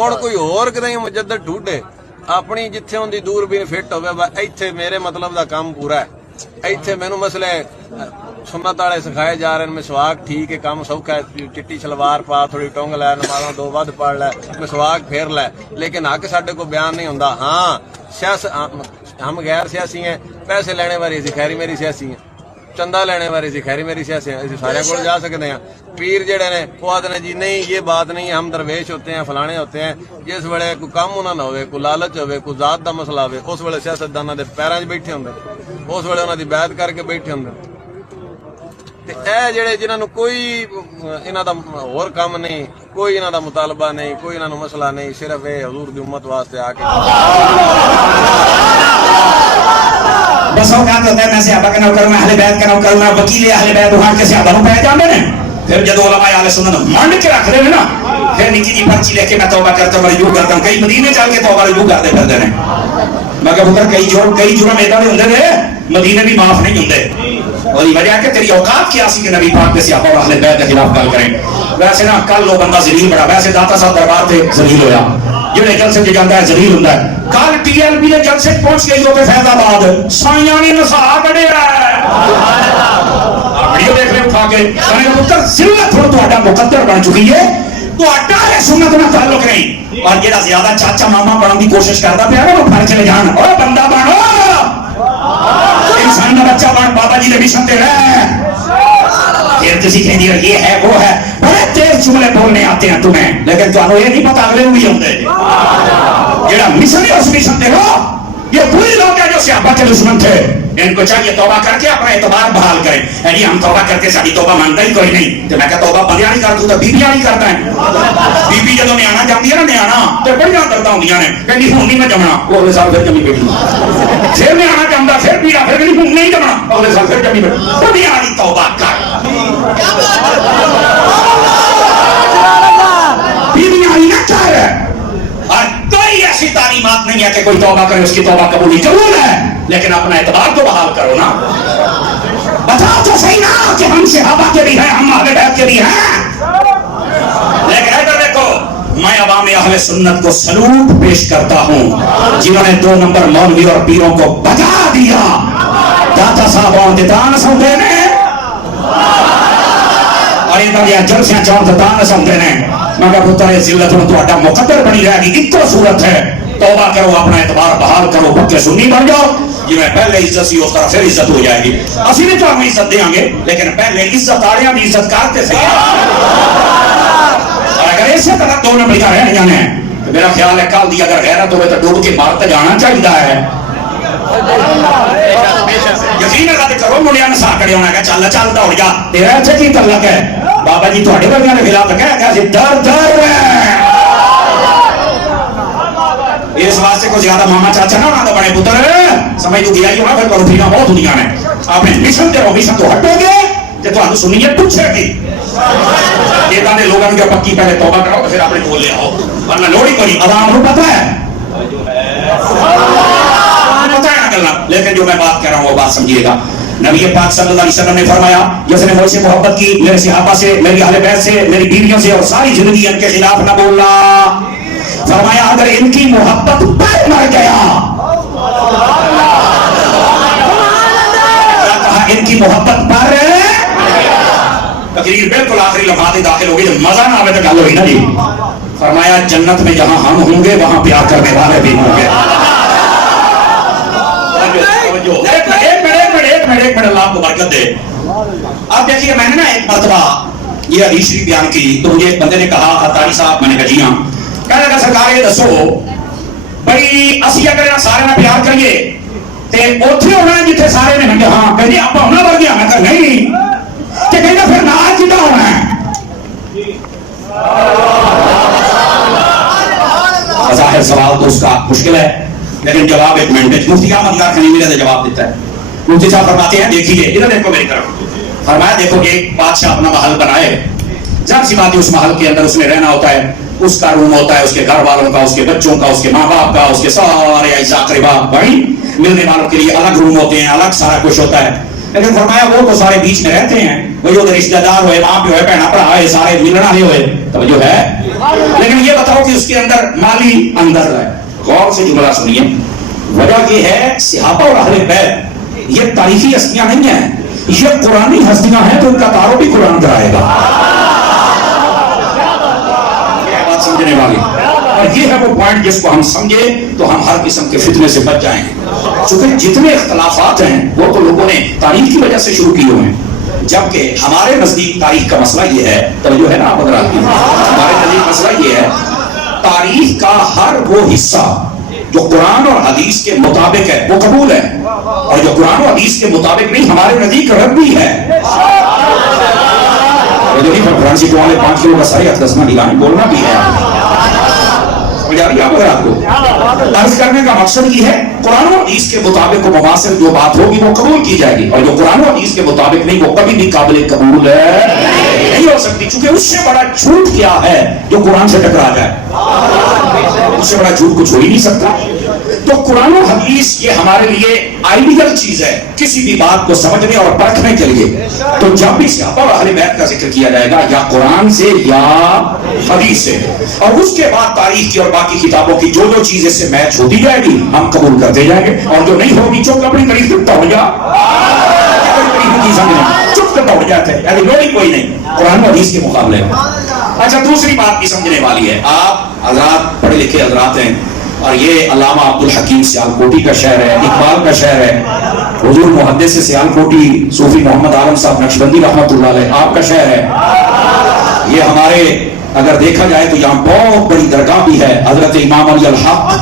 ਹੁਣ ਕੋਈ ਹੋਰ ਕਿਤੇ ਮੁਜੱਦਦ ਢੂਢੇ ਆਪਣੀ ਜਿੱਥੇ ਹੁੰਦੀ ਦੂਰਬੀਨ ਫਿੱਟ ਹੋਵੇ ਇੱਥੇ ਮੇਰੇ ਮਤਲਬ ਦਾ ਕੰਮ ਪੂਰਾ ਹੈ। ਇੱਥੇ ਮੈਨੂੰ ਮਸਲੇ ਸੁਨਨਤ ਵਾਲੇ ਸਿਖਾਏ ਜਾ ਰਹੇ ਨੇ। ਮਿਸਵਾਕ ਠੀਕ ਹੈ, ਕੰਮ ਸੌਖਾ ਹੈ, ਚਿੱਟੀ ਸਲਵਾਰ ਪਾ, ਥੋੜੀ ਟੁੰਗ ਲੈ, ਨਮਾਜ਼ਾਂ ਦੋ ਵੱਧ ਪੜ ਲੈ, ਮਿਸਵਾਕ ਫੇਰ ਲੈ, लेकिन हक साडे को बयान नहीं होता। हाँ हम गैर सियासी हैं, पैसे लेने वाली सी खैरी मेरी सियासी है, चंदा लेने वाली सी खैरी मेरी सियासी है, सारे को जा सकते हैं। पीर जेड़े ने वो आते ने जी नहीं ये बात नहीं है, हम दरवेश होते हैं, फलाने होते हैं। जिस वेले कोई कम उन्हां दा होवे, कोई लालच होवे, कोई जात दा मसला होवे, उस वेले सियासतदानां दे पैरां 'च बैठे हुंदे, उस वेले उन्हां दी बैत करके बैठे हुंदे। ते ए जेड़े जिन्हां नूं कोई इन्हां दा होर काम नहीं, कोई इन्हां दा मुतालबा नहीं, कोई इन्हां नूं मसला नहीं, सिर्फ ये हजूर दी उम्मत वास्ते आके बस औकात होता है। मैं सहाबा का नौकर, मैं अहले बैत का नौकर, मैं वकील अहले बैत उहाड़ के सहाबा नूं पै जांदे ने। फिर जदों उलमा अहले सुन्नत मंड के रख दे ना, फिर निक्की जी पर्ची लेके मैं तौबा करता हूं, रुजू करता हूं। कई मदीने चल के तौबा रुजू करदे फिरदे ने। मैं कहा पुत्र कई जुर्म इदां दे हुंदे ने, मदीने भी माफ नहीं हुंदे। और ये वजह है कि तेरी औकात क्या सी कि नबी पाक के सहाबा और अहले बैत के खिलाफ गल करें। वैसे ना कल वो बंदा जलील बड़ा, वैसे दाता साहब दरबार ते जलील होया, जेड़े जलसे च जांदा है जलील हुंदा है। कल टीएलबी दे जलसे पहुंच गई होते फैजाबाद, साइयां ने नसा कढ़िया वीडियो देख ले उठा के। मैंने पुत्र जिल्लत हुण तुहाडा मुकद्दर बन चुकी है, तुहाडा है सुन्नत नाल ताल्लुक नहीं। और जेड़ा ज्यादा चाचा मामा बनने की कोशिश करदा पिया ना, वो फड़ के ले जान। ओ बंदा बनो, इंसान का बच्चा बन, बाबा जी दे मिशन ते रह। फिर तुसी कहंदी हो ये है वो है, बड़े तेज जुमले बोलने आते हैं तुम्हें, लेकिन तुहानू ये नहीं पता अगले भी होंदे। जेड़ा मिशन है उस मिशन ते रहो। ये पूरे लोग हैं जो सहाबा के दुश्मन थे, इनको चाहिए तौबा करके अपना एतबार बहाल करें। जी हम तौबा करके साडी तौबा मानता ही कोई नहीं। तो मैं तौबा बंदियां नहीं कर, तू तो बीबियां नहीं करता है। बीबी जदों न्याणा जांदी है ना, न्याणा ते बड़ियां दर्दां होंदियां ने, कहंदी हुण नहीं मैं जमना, वो अगले साल फिर जमी बैठी। फिर न्याणा जांदा, फिर पीड़ा, फिर कहंदी हुण नहीं जमना, अगले साल फिर जमी बैठी। बंदियां दी तौबा कर, बीबियां नहीं कर। और कोई ऐसी तालीमात नहीं है कि कोई तौबा करे उसकी तौबा कबूल जरूर है, लेकिन अपना एतबार तो बहाल करो ना। बताओ तो सही ना कि हम सहाबा के भी हैं, हम अहले बैत के भी हैं। लेकिन इधर देखो, मैं अवाम अहले सुन्नत को सलूट पेश करता हूं, जिन्होंने 2 नंबर मौलवी और पीरों को बता दिया। दाता साहब और दान सौदे ने और इधर या जलसियां चौंक दान सौदे ने। मगर पुत्र जिल्लत हुण तुहाडा मुकद्दर बनी रहेगी। इक्को सूरत है, तौबा करो, अपना एतबार बहाल करो, पक्के सुन्नी बन जाओ। जिवें पहले इज्जत सी उस तरह फिर इज्जत हो जाएगी। असीं भी तुहानू इज्जत देंगे, लेकिन पहले इज्जत वालियां दी इज्जत करते सही। और अगर इसे तरह 2 नंबरियां रहनियां ने, तो मेरा ख्याल है कल दी अगर गैरत होवे तो डूब के मार ते जाना चाहिए है। यकीन लगा करो, मुंडिया ने सा खड़े होना है, चल चल दौड़ जा, तेरा इत्थे की तल्लक है? बाबा जी तुहाडे वर्गियां दे खिलाफ कह डर डर इस वास्ते को ज्यादा मामा चाचा ना उन्होंने बड़े पुत्र समझ तू गया ही होना। फिर करो फिर बहुत दुनिया ने अपने मिशन ते रहो, मिशन तो हटोगे ते तुहानू सुनिए पूछेगी। इदां दे लोगों की पक्की पहले तौबा करो, फिर अपने बोल ले आओ, वरना लोड़ी कोई आवाम को पता है ना गल्ला। लेकिन जो मैं बात कर रहा हूं वो बात समझिएगा। नबी पाक सल्लल्लाहु अलैहि वसल्लम ने फरमाया, जिसने मुझसे मोहब्बत की, मेरे सहाबा से, मेरी अहले बैत से, मेरी बीवियों से और सारी जिंदगी इनके खिलाफ न बोलना। फरमाया अगर इनकी मोहब्बत पर मर गया, क्या कहा? इनकी मोहब्बत पर तकरीर बिल्कुल आखिरी लम्हात दाखिल होगी, जब मजा ना आवे तो गल होगी ना जी। फरमाया जन्नत में जहां हम होंगे वहां प्यार करने वाले भी होंगे। एक मिनट अल्लाह आपको बरकत दे। अब देखिए, मैंने ना एक मरतबा ये हदीस शरीफ बयान की, तो मुझे एक बंदे ने कहा, अतारी साहब, मैंने कहा जी हाँ। कहने लगा सरकार ये दसो बड़ी असी अगर सारे ना प्यार करिए ते उत्थे होना है जिथे सारे ने। मैं हाँ, कहते आप होना वर्गे। मैं कहा नहीं, ते कहते फिर नाल किदा होना है? ज़ाहिर सवाल तो उसका मुश्किल है, लेकिन जवाब 1 मिनट में मुफ्ती अहमद यार खलीमी ने जवाब देता है। मुफ्ती साहब फरमाते हैं, देखिए इधर देखो मेरी तरफ। फरमाया देखो एक बादशाह अपना महल बनाए, जाहिर सी बात है उस महल के अंदर उसने रहना होता है, उसका रूम होता है, उसके घर वालों का, उसके बच्चों का, उसके माँ बाप का, उसके सारे अज़ा क़रीबा भाई मिलने वालों के लिए अलग रूम होते हैं, अलग सारा कुछ होता है। लेकिन फरमाया वो तो सारे बीच में रहते हैं, वही रिश्तेदार हुए, माँ प्यो है, भैन भरा है, सारे मिलना नहीं हुए। توجہ ہے؟ لیکن یہ بتاؤ کہ اس کے اندر مالی اندر ہے. غور سے جملہ سنیے. وجہ یہ ہے صحابہ اور اہل بیت یہ تاریخی ہستیاں نہیں ہیں, یہ قرآنی ہستیاں ہیں, تو ان کا تعارف بھی قرآن کرائے گا. یہ بات سمجھنے والی, اور یہ ہے وہ پوائنٹ جس کو ہم سمجھے تو ہم ہر قسم کے فتنے سے بچ جائیں. چونکہ جتنے اختلافات ہیں وہ تو لوگوں نے تاریخ کی وجہ سے شروع کیے ہوئے ہیں, جبکہ ہمارے نزدیک تاریخ کا مسئلہ یہ ہے, توجہ ہے نا آپ حضرات کی, ہمارے نزدیک مسئلہ یہ ہے تاریخ کا ہر وہ حصہ جو قرآن اور حدیث کے مطابق ہے وہ قبول ہے, اور جو قرآن و حدیث کے مطابق نہیں ہمارے نزدیک ردی ہے. فرانسی کو 5 کلو کا سارے دسنا نگاہیں بولنا بھی ہے. آپ کو عرض کرنے کا مقصد یہ ہے قرآن و حدیث کے مطابق مماثل جو بات ہوگی وہ قبول کی جائے گی, اور جو قرآن و حدیث کے مطابق نہیں وہ کبھی بھی قابل قبول نہیں ہو سکتی, کیونکہ اس سے بڑا جھوٹ کیا ہے جو قرآن سے ٹکرا جائے. اس سے بڑا جھوٹ کچھ ہو ہی نہیں سکتا. تو قرآن و حدیث یہ ہمارے لیے آئیڈیل چیز ہے کسی بھی بات کو سمجھنے اور پرکھنے کے لیے. تو جب بھی صحابہ اور اہل بیت کا ذکر کیا جائے گا یا قرآن سے یا حدیث سے, اور اس کے بعد تاریخ کی اور باقی کتابوں کی جو جو چیز اس سے میچ ہوتی جائے گی ہم قبول کرتے جائیں گے, اور جو نہیں ہوگی چپ اپنی قریب چپتا ہو جا, چپ کرتا ہو جاتا ہے, یعنی کوئی نہیں قرآن و حدیث کے مقابلے میں. اچھا دوسری بات بھی سمجھنے والی ہے. آپ حضرات پڑھے لکھے حضرات ہیں, اور یہ علامہ عبد الحکیم سیالکوٹی کا شعر ہے, اقبال کا شعر ہے, حضور محدث سیالکوٹی صوفی محمد عالم صاحب نقشبندی رحمۃ اللہ علیہ آپ کا شعر ہے. یہ ہمارے اگر دیکھا جائے تو یہاں بہت بڑی درگاہ بھی ہے حضرت امام علی الحق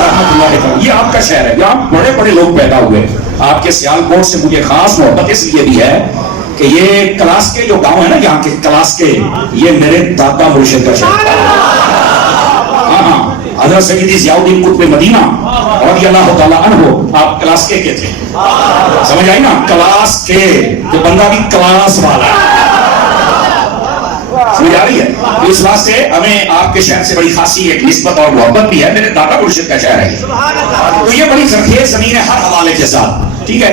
رحمۃ اللہ علیہ, یہ آپ کا شعر ہے. یہاں بڑے بڑے لوگ پیدا ہوئے. آپ کے سیالکوٹ سے مجھے خاص محبت اس لیے بھی ہے کہ یہ کلاس کے جو گاؤں ہے نا یہاں کے کلاس کے, یہ میرے دادا مرشد کا شعر. ہاں ہاں, حضرت سیدی ضیاء الدین قطب مدینہ رضی اللہ تعالیٰ عنہ آپ کلاس کے تھے, سمجھ آئی نا, کلاس کے تو بندہ بھی کلاس والا ہے, سمجھ آ رہی ہے. اس واسطے ہمیں آپ کے شہر سے بڑی خاصی ایک نسبت اور محبت بھی ہے. میرے دادا مرشد کا شہر ہے, تو یہ بڑی زرخیز زمین ہے ہر حوالے کے ساتھ. ٹھیک ہے,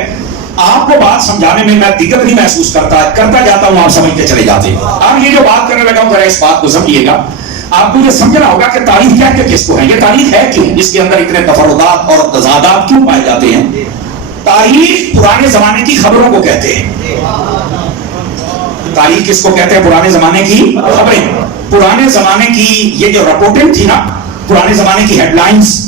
آپ کو بات سمجھانے میں میں دقت نہیں محسوس کرتا جاتا ہوں, آپ سمجھتے چلے جاتے ہیں. اب یہ جو بات کرنے لگا ہوں ذرا اس بات کو سمجھیے گا. آپ کو یہ سمجھنا ہوگا کہ تاریخ کیا کہ کس کو ہے, یہ تاریخ ہے کیوں, اس کے اندر اتنے تفردات اور تضادات کیوں پائے جاتے ہیں. تاریخ پرانے زمانے کی خبروں کو کہتے ہیں. تاریخ کس کو کہتے ہیں؟ پرانے زمانے کی خبریں. پرانے زمانے کی یہ جو رپورٹنگ تھی نا, پرانے زمانے کی ہیڈ لائنز,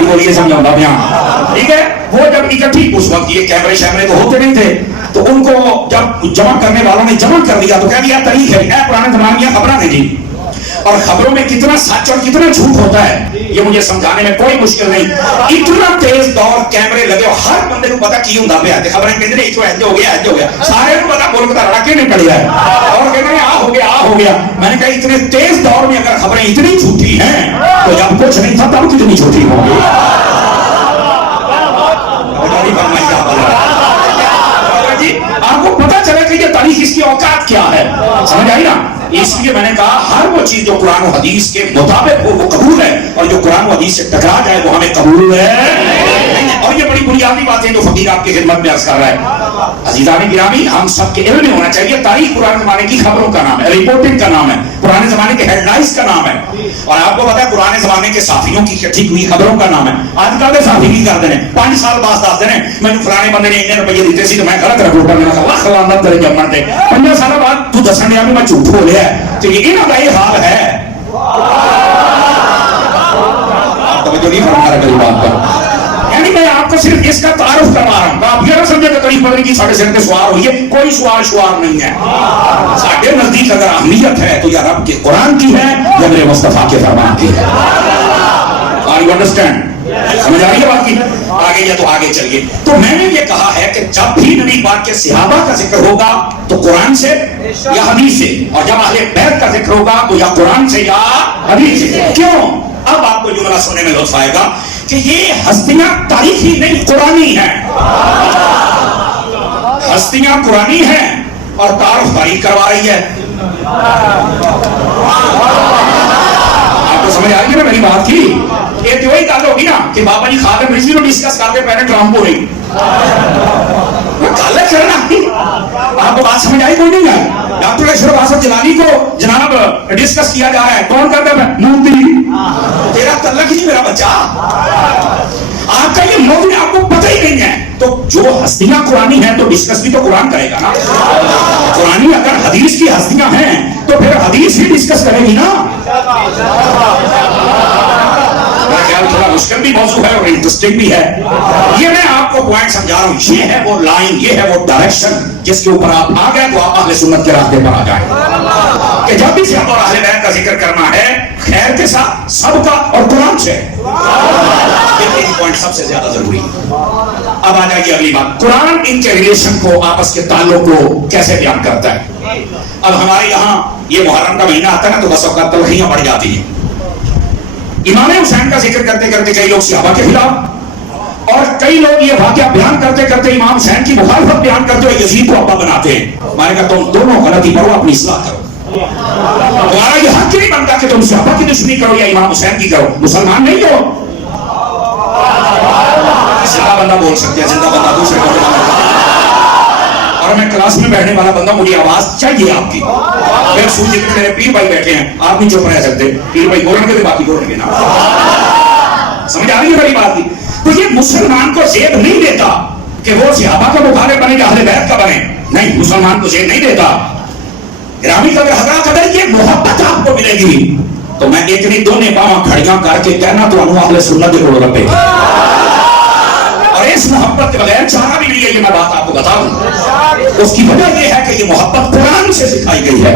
بولیے سمجھاؤں گا یہاں, ٹھیک ہے, وہ جب اکٹھی اس وقت یہ کیمرے شیمرے تو ہوتے نہیں تھے, تو ان کو جب جمع کرنے والوں نے جمع کر دیا تو کہہ دیا تاریخ ہے. پرانے زمانے کی خبریں نہیں تھی, اور خبروں میں کتنا سچ اور کتنا جھوٹ ہوتا ہے یہ مجھے سمجھانے میں کوئی مشکل نہیں. اتنا تیز دور کیمرے لگے, ہر بندے کو پتا کی ہوں پہ خبریں کہتے ہیں ایسے ہو گیا ایسے ہو گیا, سارے کو پتا بول پتا رڑا کے نہیں پڑ گیا, اور کہتے ہیں آ ہو گیا آ ہو گیا. میں نے کہا اتنے تیز دور میں اگر خبریں اتنی جھوٹی ہیں تو جب کچھ نہیں تھا تب کتنی جھوٹی ہوگی. آپ کو پتا چلے کہ یہ تاریخ اس کی اوقات کیا ہے, سمجھ آئی نا. اس لیے میں نے کہا ہر وہ چیز جو قرآن و حدیث کے مطابق ہو وہ قبول ہے, اور جو قرآن و حدیث سے ٹکرا جائے وہ ہمیں قبول ہے. اور یہ بڑی بنیادی باتیں جو فقیر آپ کی خدمت میں عرض کر رہا ہے. عزیزان گرامی, ہم سب کے علم میں ہونا چاہیے تاریخ پرانے زمانے کی خبروں کا نام ہے, رپورٹنگ کا نام ہے, پرانے زمانے کے ہیڈ لائنز کا نام ہے. اور آپ کو پتا ہے پرانے زمانے کے صحافیوں کی ٹھیک ہوئی خبروں کا نام ہے. آج کل کے صحافی کی کرتے ہیں 5 سال بعد دس دن میں فلانے بندے نے اتنے روپیے دیتے سی تو میں غلط رپورٹر میرا اللہ خلاندہ تیرے جمن دے 5 سال بعد تو دسن دیا میں جھوٹ بولیا ہے, تو یہ انہوں کا یہ حال ہے. توجہ نہیں فرما رہا میری بات پر. یعنی میں آپ کو صرف اس کا تعارف کروا رہا ہوں, آپ یہ نہ سمجھے کہ قریب بدری کی ساڑھے سر کے سوار ہوئی ہے, کوئی سوال شوار نہیں ہے. ساڑھے نزدیک اگر اہمیت ہے تو یا رب کے قرآن کی ہے یا میرے مصطفیٰ کے فرمان کی ہے. Are you understand? سمجھ آ رہی ہے بات کی؟ آگے یا تو آگے چلیے. تو میں نے یہ کہا ہے کہ جب بھی نبی پاک کے صحابہ کا ذکر ہوگا تو قرآن سے یا حدیث سے, اور جب اہل بیت کا ذکر ہوگا تو یا قرآن سے یا حدیث سے. کیوں؟ اب آپ کو جملہ سننے میں لطف آئے گا کہ یہ ہستیاں تاریخی نہیں قرآنی ہیں. ہستیاں قرآنی ہیں اور تعارف تاریخ کروا رہی ہے. آپ کو سمجھ آ رہی ہے نا میری بات کی؟ یہ تو وہی گل ہوگی نا کہ بابا جی خادم رضوی کو ڈسکس کرتے پہلے ٹرمپ ہو رہی गल करना आपको बात समझ आई कोई नहीं है? डॉक्टर अशरफ आसद जिलानी को जनाब डिस्कस किया जा रहा है, कौन करता है? मोदी। तेरा तल्लक ही मेरा बच्चा, आपका ये मोदी आपको पता ही नहीं है। तो जो हस्तियां कुरानी हैं तो डिस्कस भी तो कुरान करेगा ना। कुरानी अगर हदीस की हस्तियां हैं तो फिर हदीस ही डिस्कस करेगी ना। मेरा ख्याल थोड़ा मुश्किल भी मौजूद है और इंटरेस्टिंग भी है। ये मैं आपको पॉइंट समझा रहा हूँ, ये है वो लाइन, ये है वो डायरेक्शन जिसके ऊपर आप आ गए तो आप अहले सुन्नत के रास्ते पर आ जाए कि जब भी सियासत और अहले बैत का जिक्र करना है खैर के साथ सबका और कुरान से, ये पॉइंट सबसे ज्यादा जरूरी है। अब आ जाइए अगली बात, कुरान इनके रिलेशन को, आपस के ताल्लुक को कैसे बयान करता है। अब हमारे यहाँ ये मुहर्रम का महीना आता है ना तो बस औकात तलखियां बढ़ जाती हैं। इमाम हुसैन का जिक्र करते करते कई लोग सहाबा के खिलाफ और कई लोग ये वाकया बयान करते करते इमाम हुसैन की मुखालफत बयान करते हुए यजीद को अब्बा बनाते हैं। मैंने कहा तुम दोनों गलती करो, अपनी इस्लाह करो। तुम्हारा ये हक नहीं बनता कि तुम सहाबा की दुश्मनी करो या इमाम हुसैन की करो, मुसलमान नहीं हो। जिंदा बंदा बोल सकते हैं, जिंदा बंदा दूसरे को। और मैं क्लास में बैठने वाला बंदा, मुझे आवाज चाहिए आपकी। मैं सूझ जितने मेरे पीर भाई बैठे हैं, आप नहीं चुप रह सकते, पीर भाई बोलेंगे तो बाकी बोलेंगे ना। समझ आ रही है मेरी बात की? तो ये मुसलमान को जेब नहीं देता कि वो सहाबा का मुखालिफ बने या अहले बैत का बने, नहीं, मुसलमान को जेब नहीं देता। ग्रामी कदर हजरात, अगर ये मोहब्बत आपको मिलेगी तो मैं एक नहीं दोनों बावां खड़ियां करके कहना तो अहले सुन्नत के कोल रखे। और इस मोहब्बत के बगैर चारा भी नहीं है, ये मैं बात आपको बताऊं। उसकी वजह यह है कि ये मोहब्बत कुरान से सिखाई गई है।